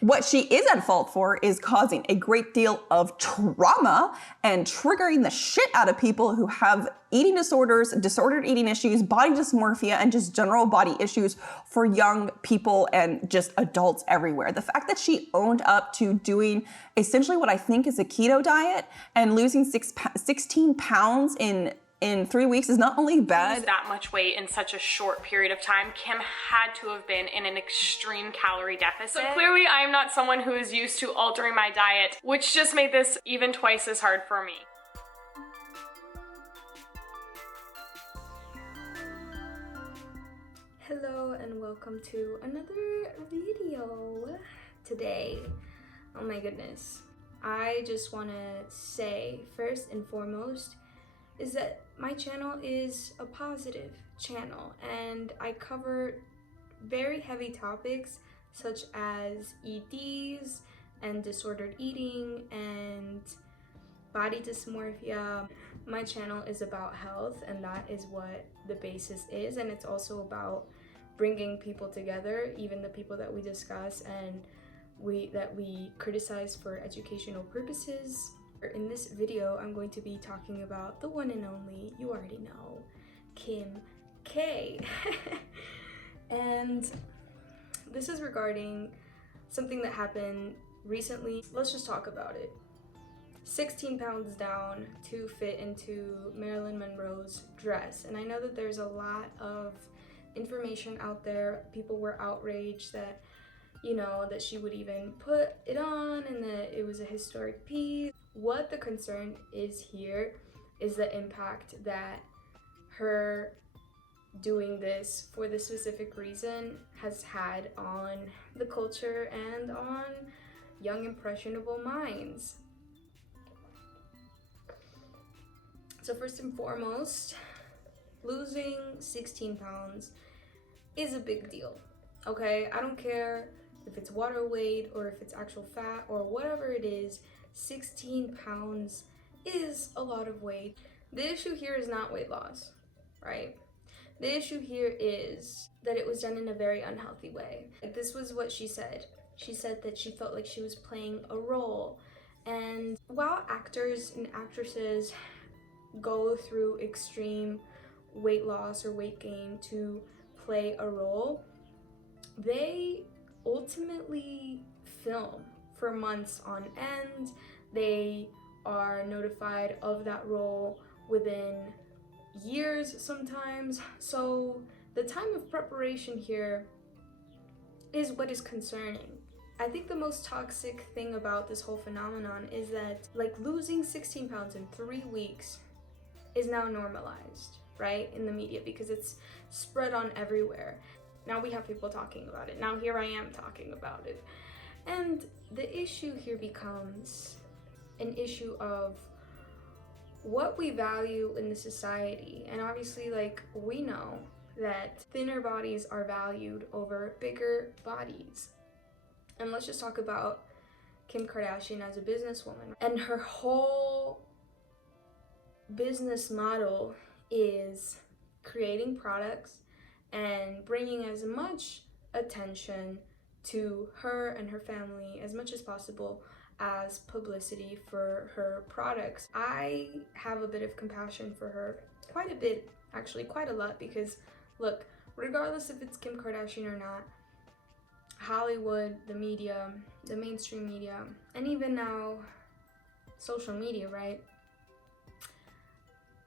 What she is at fault for is causing a great deal of trauma and triggering the shit out of people who have eating disorders, disordered eating issues, body dysmorphia, and just general body issues for young people and just adults everywhere. The fact that she owned up to doing essentially what I think is a keto diet and losing 16 pounds in 3 weeks is not only bad. That much weight in such a short period of time. Kim had to have been in an extreme calorie deficit. So clearly I'm not someone who is used to altering my diet, which just made this even twice as hard for me. Hello and welcome to another video today. Oh my goodness. I just want to say first and foremost is that my channel is a positive channel and I cover very heavy topics such as EDs and disordered eating and body dysmorphia. My channel is about health and that is what the basis is, and it's also about bringing people together, even the people that we discuss and that we criticize for educational purposes. In this video, I'm going to be talking about the one and only, you already know, Kim K. And this is regarding something that happened recently. Let's just talk about it. 16 pounds down to fit into Marilyn Monroe's dress. And I know that there's a lot of information out there. People were outraged that, you know, that she would even put it on and that it was a historic piece. What the concern is here is the impact that her doing this for this specific reason has had on the culture and on young impressionable minds. So first and foremost, losing 16 pounds is a big deal, okay? I don't care if it's water weight or if it's actual fat or whatever it is. 16 pounds is a lot of weight. The issue here is not weight loss, right? The issue here is that it was done in a very unhealthy way. This was what she said. She said that she felt like she was playing a role. And while actors and actresses go through extreme weight loss or weight gain to play a role, they ultimately film for months on end. They are notified of that role within years sometimes. So the time of preparation here is what is concerning. I think the most toxic thing about this whole phenomenon is that, like, losing 16 pounds in 3 weeks is now normalized, right, in the media because it's spread on everywhere. Now we have people talking about it. Now here I am talking about it. And the issue here becomes an issue of what we value in the society. And obviously, like, we know that thinner bodies are valued over bigger bodies. And let's just talk about Kim Kardashian as a businesswoman. And her whole business model is creating products and bringing as much attention to her and her family as much as possible as publicity for her products. I have a bit of compassion for her, quite a bit, actually quite a lot, because look, regardless if it's Kim Kardashian or not, Hollywood, the media, the mainstream media, and even now social media, right?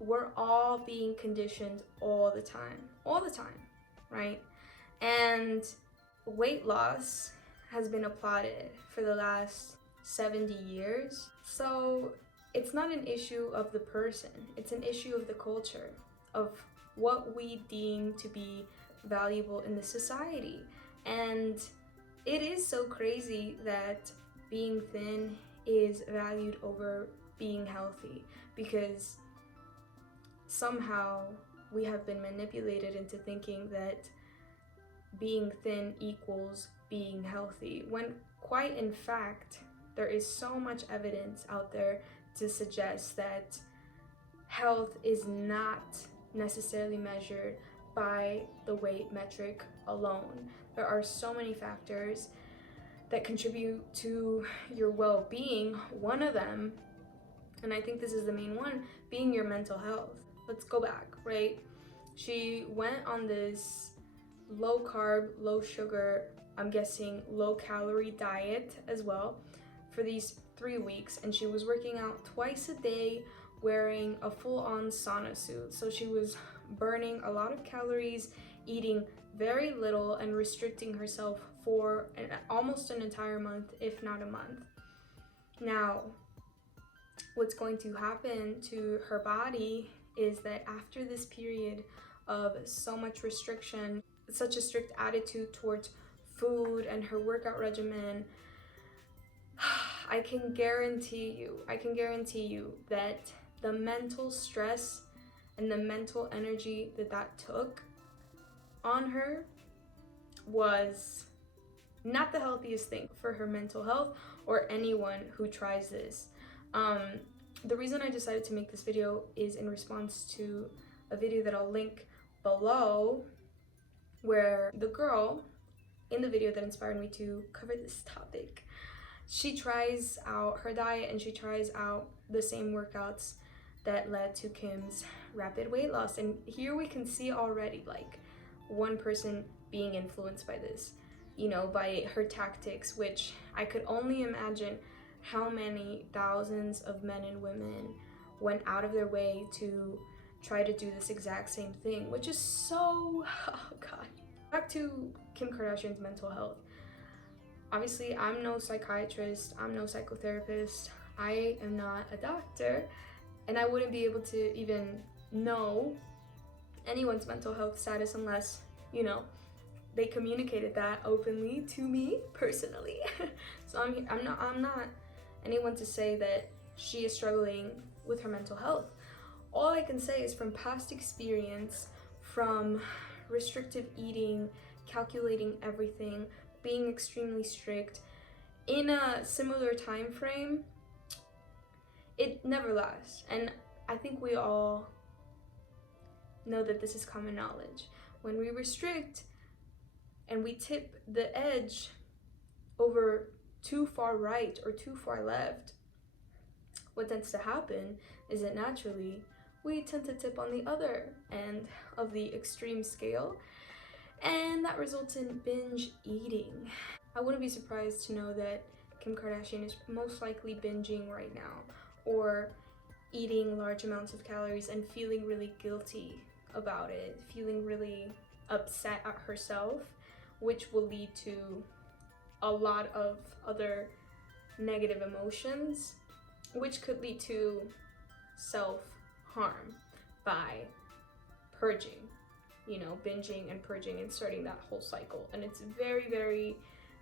We're all being conditioned all the time, right? And weight loss has been applauded for the last 70 years. So it's not an issue of the person, it's an issue of the culture, of what we deem to be valuable in the society. And it is so crazy that being thin is valued over being healthy, because somehow we have been manipulated into thinking that being thin equals being healthy, when quite in fact there is so much evidence out there to suggest that health is not necessarily measured by the weight metric alone. There are so many factors that contribute to your well-being. One of them, and I think this is the main one, being your mental health. Let's go back, right? She went on this low carb, low sugar, I'm guessing low calorie diet as well for these 3 weeks, and she was working out twice a day, wearing a full-on sauna suit. So she was burning a lot of calories, eating very little, and restricting herself for almost an entire month, if not a month. Now, what's going to happen to her body is that after this period of so much restriction, such a strict attitude towards food and her workout regimen, I can guarantee you that the mental stress and the mental energy that took on her was not the healthiest thing for her mental health or anyone who tries this. The reason I decided to make this video is in response to a video that I'll link below, where the girl in the video that inspired me to cover this topic, she tries out her diet and she tries out the same workouts that led to Kim's rapid weight loss. And here we can see already like one person being influenced by this, you know, by her tactics, which I could only imagine how many thousands of men and women went out of their way to try to do this exact same thing, which is so, oh God. Back to Kim Kardashian's mental health. Obviously, I'm no psychiatrist, I'm no psychotherapist, I am not a doctor, and I wouldn't be able to even know anyone's mental health status unless, you know, they communicated that openly to me personally. So I'm not anyone to say that she is struggling with her mental health. All I can say is from past experience, from restrictive eating, calculating everything, being extremely strict in a similar time frame, it never lasts. And I think we all know that this is common knowledge. When we restrict and we tip the edge over too far right or too far left, what tends to happen is that naturally we tend to tip on the other end of the extreme scale, and that results in binge eating. I wouldn't be surprised to know that Kim Kardashian is most likely binging right now, or eating large amounts of calories and feeling really guilty about it, feeling really upset at herself, which will lead to a lot of other negative emotions, which could lead to self-harm by purging, you know, binging and purging and starting that whole cycle. And it's very, very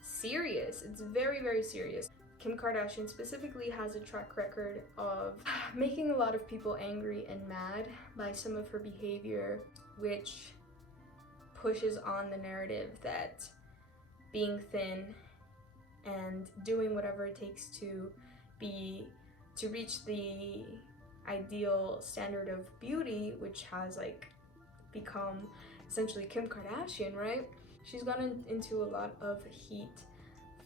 serious. It's very, very serious. Kim Kardashian specifically has a track record of making a lot of people angry and mad by some of her behavior, which pushes on the narrative that being thin and doing whatever it takes to reach the ideal standard of beauty, which has like become essentially Kim Kardashian, right? She's gotten into a lot of heat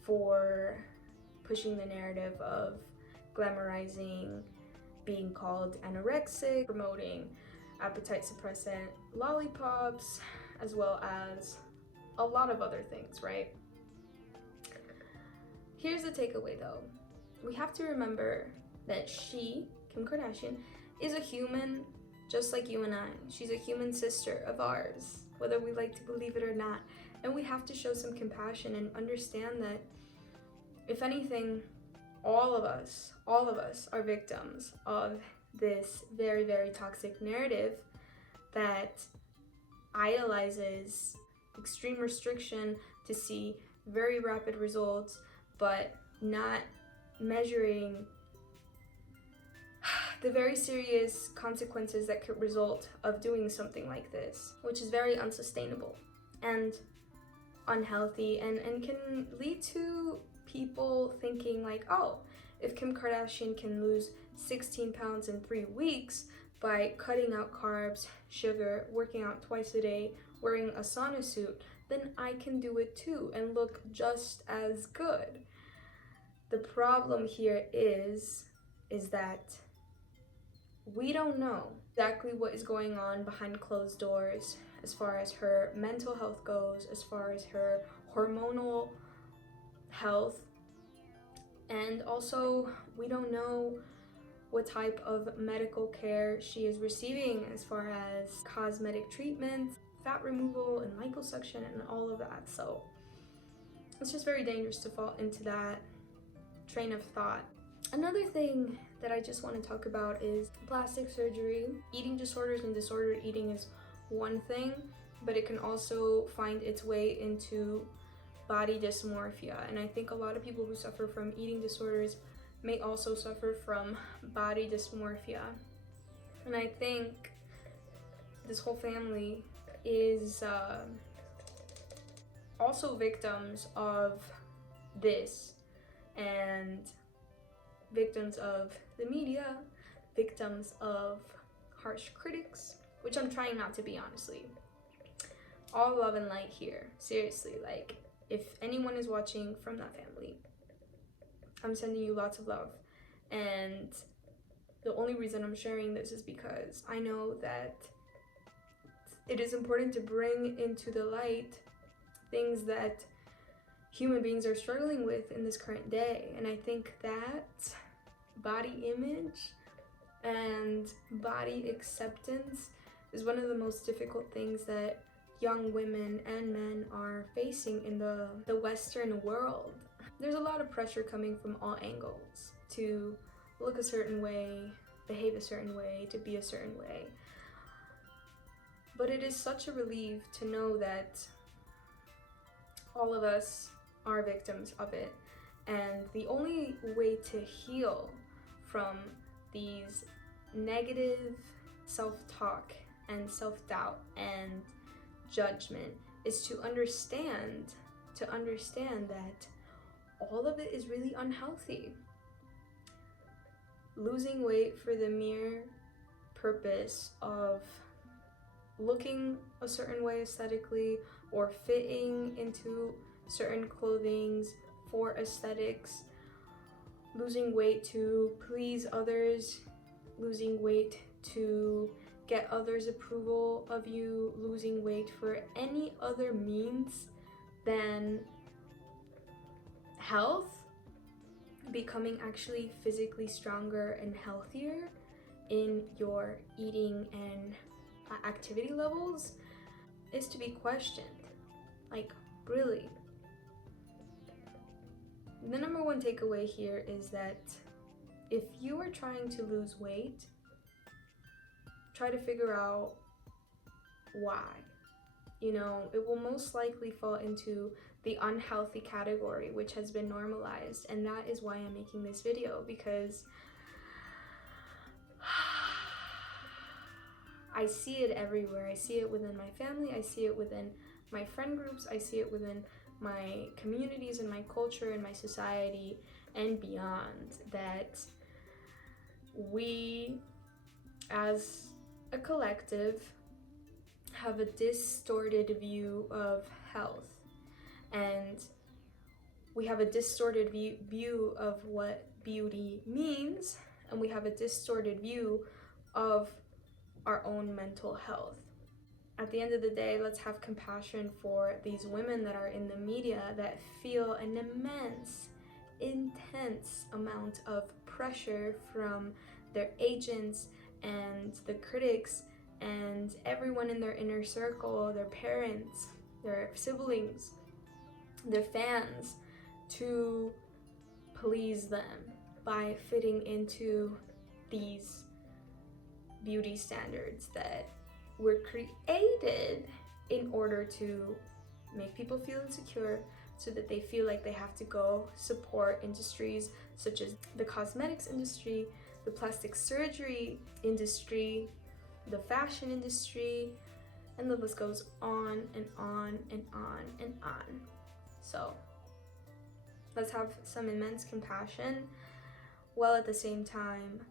for pushing the narrative of glamorizing being called anorexic, promoting appetite suppressant lollipops, as well as a lot of other things, right? Here's the takeaway though. We have to remember that she, Kim Kardashian, is a human just like you and I. She's a human sister of ours, whether we like to believe it or not. And we have to show some compassion and understand that, if anything, all of us are victims of this very, very toxic narrative that idolizes extreme restriction to see very rapid results, but not measuring the very serious consequences that could result of doing something like this, which is very unsustainable and unhealthy, and can lead to people thinking like, oh, if Kim Kardashian can lose 16 pounds in 3 weeks by cutting out carbs, sugar, working out twice a day, wearing a sauna suit, then I can do it too and look just as good. The problem here is that we don't know exactly what is going on behind closed doors as far as her mental health goes, as far as her hormonal health, and also we don't know what type of medical care she is receiving as far as cosmetic treatment, fat removal, and liposuction, and all of that. So it's just very dangerous to fall into that train of thought. Another thing that I just want to talk about is plastic surgery. Eating disorders and disordered eating is one thing, but it can also find its way into body dysmorphia. And I think a lot of people who suffer from eating disorders may also suffer from body dysmorphia. And I think this whole family is also victims of this, and victims of the media, victims of harsh critics, which I'm trying not to be, honestly. All love and light here, seriously. Like, if anyone is watching from that family, I'm sending you lots of love. And the only reason I'm sharing this is because I know that it is important to bring into the light things that human beings are struggling with in this current day. And I think that body image and body acceptance is one of the most difficult things that young women and men are facing in the Western world. There's a lot of pressure coming from all angles to look a certain way, behave a certain way, to be a certain way. But it is such a relief to know that all of us are victims of it. And the only way to heal from these negative self-talk and self-doubt and judgment is to understand that all of it is really unhealthy. Losing weight for the mere purpose of looking a certain way aesthetically or fitting into certain clothings for aesthetics, losing weight to please others, losing weight to get others' approval of you, losing weight for any other means than health, becoming actually physically stronger and healthier in your eating and activity levels is to be questioned. Like, really. The number one takeaway here is that if you are trying to lose weight, try to figure out why. You know, it will most likely fall into the unhealthy category, which has been normalized, and that is why I'm making this video, because I see it everywhere. I see it within my family, I see it within my friend groups, I see it within my communities and my culture and my society and beyond, that we as a collective have a distorted view of health, and we have a distorted view of what beauty means, and we have a distorted view of our own mental health. At the end of the day, let's have compassion for these women that are in the media that feel an immense, intense amount of pressure from their agents and the critics and everyone in their inner circle, their parents, their siblings, their fans, to please them by fitting into these beauty standards that were created in order to make people feel insecure, so that they feel like they have to go support industries such as the cosmetics industry, the plastic surgery industry, the fashion industry, and the list goes on and on and on and on. So let's have some immense compassion, while at the same time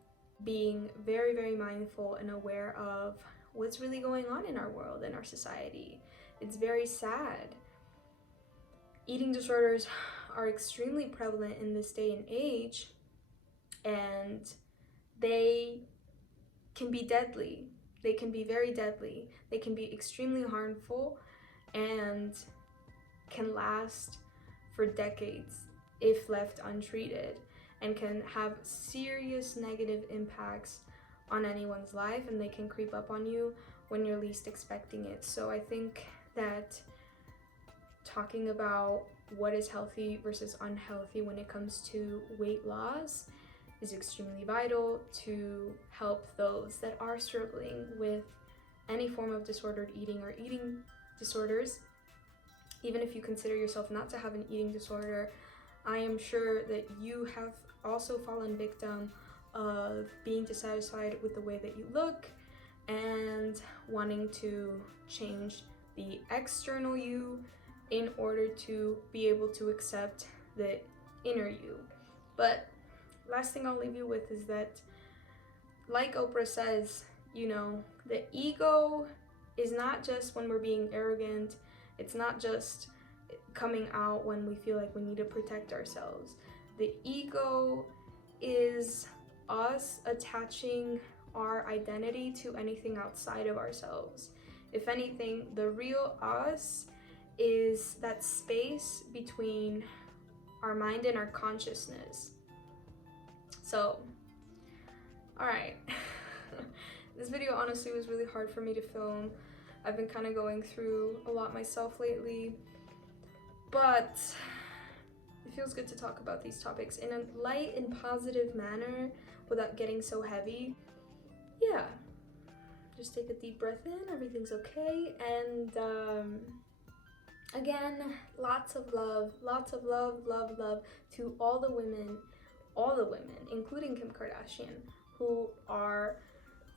being very, very mindful and aware of what's really going on in our world and our society. It's very sad Eating disorders are extremely prevalent in this day and age, and they can be deadly. They can be very deadly. They can be extremely harmful and can last for decades if left untreated, and can have serious negative impacts on anyone's life, and they can creep up on you when you're least expecting it. So I think that talking about what is healthy versus unhealthy when it comes to weight loss is extremely vital to help those that are struggling with any form of disordered eating or eating disorders. Even if you consider yourself not to have an eating disorder, I am sure that you have also fallen victim of being dissatisfied with the way that you look and wanting to change the external you in order to be able to accept the inner you. But last thing I'll leave you with is that, like Oprah says, you know, the ego is not just when we're being arrogant. It's not just coming out when we feel like we need to protect ourselves. The ego is us attaching our identity to anything outside of ourselves. If anything, the real us is that space between our mind and our consciousness. So, alright. This video honestly was really hard for me to film. I've been kind of going through a lot myself lately, but it feels good to talk about these topics in a light and positive manner without getting so heavy. Yeah, just take a deep breath in, everything's okay, and again, lots of love to all the women, including Kim Kardashian, who are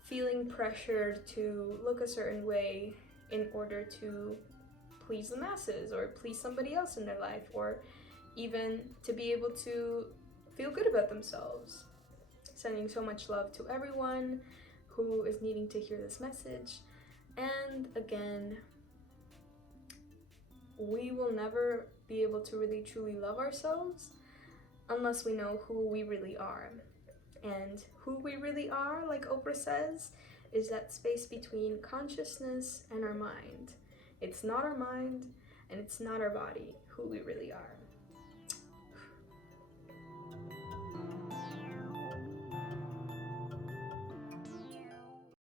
feeling pressured to look a certain way in order to please the masses or please somebody else in their life, or even to be able to feel good about themselves. Sending so much love to everyone who is needing to hear this message. And again, we will never be able to really truly love ourselves unless we know who we really are. And who we really are, like Oprah says, is that space between consciousness and our mind. It's not our mind and it's not our body, who we really are.